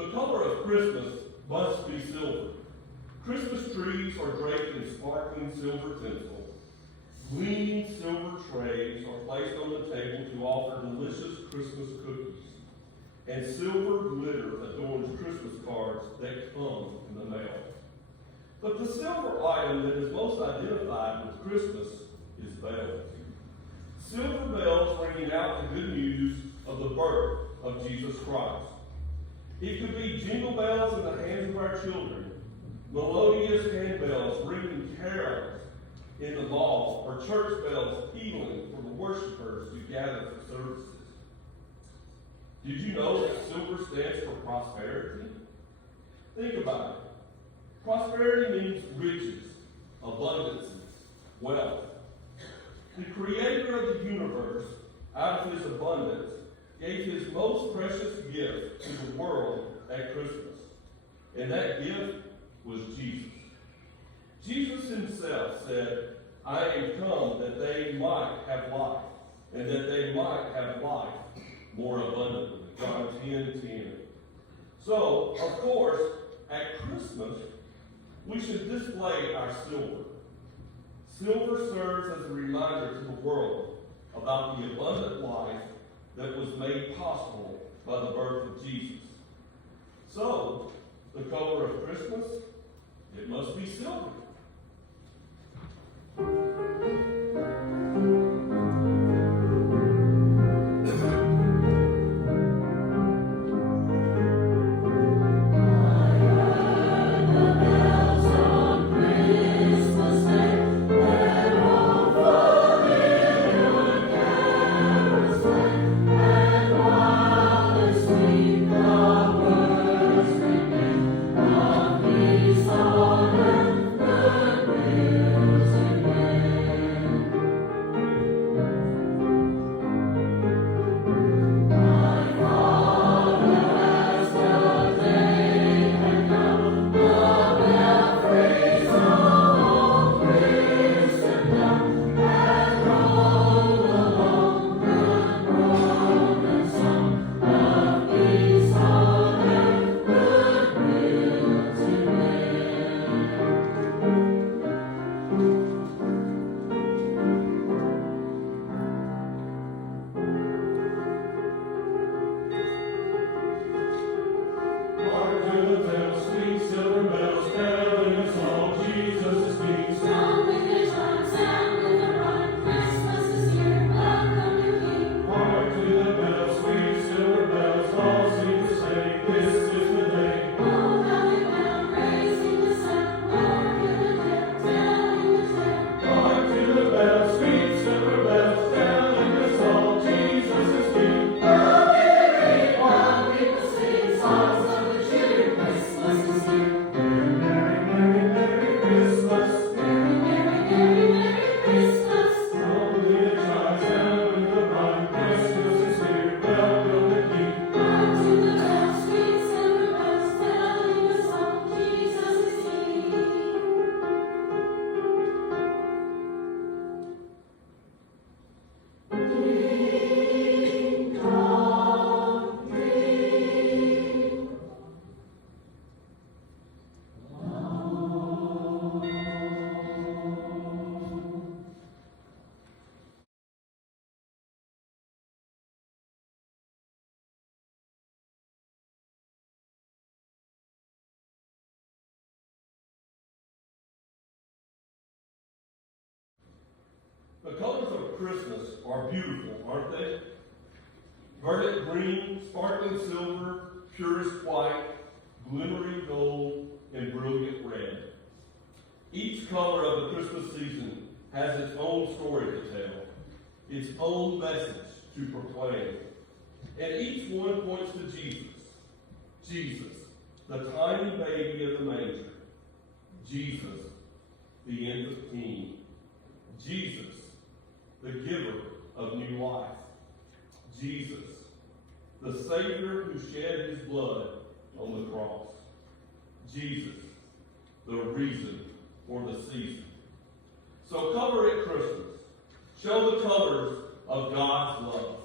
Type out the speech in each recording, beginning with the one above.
The color of Christmas must be silver. Christmas trees are draped in sparkling silver tinsel. Gleaming silver trays are placed on the table to offer delicious Christmas cookies. And silver glitter adorns Christmas cards that come in the mail. But the silver item that is most identified with Christmas is bells. Silver bells ringing out the good news of the birth of Jesus Christ. It could be jingle bells in the hands of our children, melodious handbells ringing carols in the mall, or church bells pealing for the worshipers who gather for services. Did you know that silver stands for prosperity? Think about it. Prosperity means riches, abundances, wealth. The creator of the universe, out of his abundance, gave his most precious gift to the world at Christmas. And that gift was Jesus. Jesus himself said, I am come that they might have life, and that they might have life more abundantly. John 10:10. So, of course, at Christmas, we should display our silver. Silver serves as a reminder to the world about the abundant life that was made possible by the birth of Jesus. So, the color of Christmas, it must be silver. The colors of Christmas are beautiful, aren't they? Verdant green, sparkling silver, purest white, glimmering gold, and brilliant red. Each color of the Christmas season has its own story to tell, its own message to proclaim. And each one points to Jesus. Jesus, the tiny baby of the manger. Jesus, the infant king. Jesus, the giver of new life. Jesus, the Savior who shed his blood on the cross. Jesus, the reason for the season. So color it Christmas. Show the colors of God's love.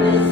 Christmas.